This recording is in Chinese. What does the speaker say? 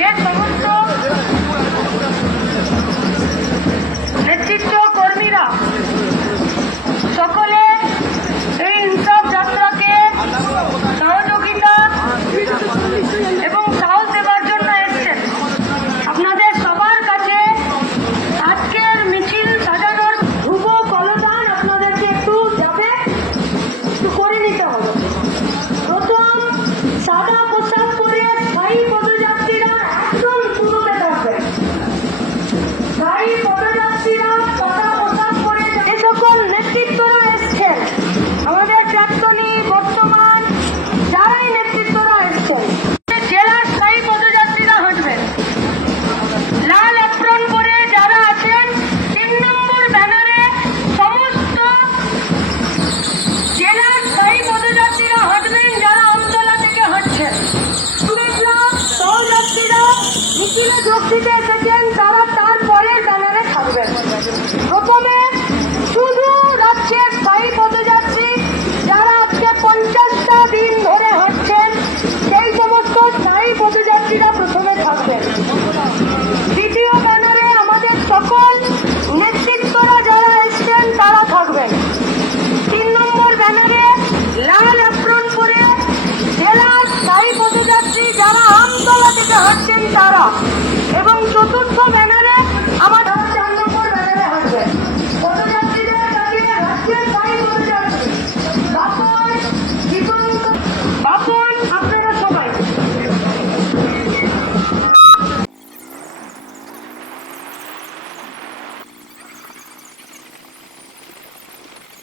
જે તરુણ 你记得多吃点，再见。তারা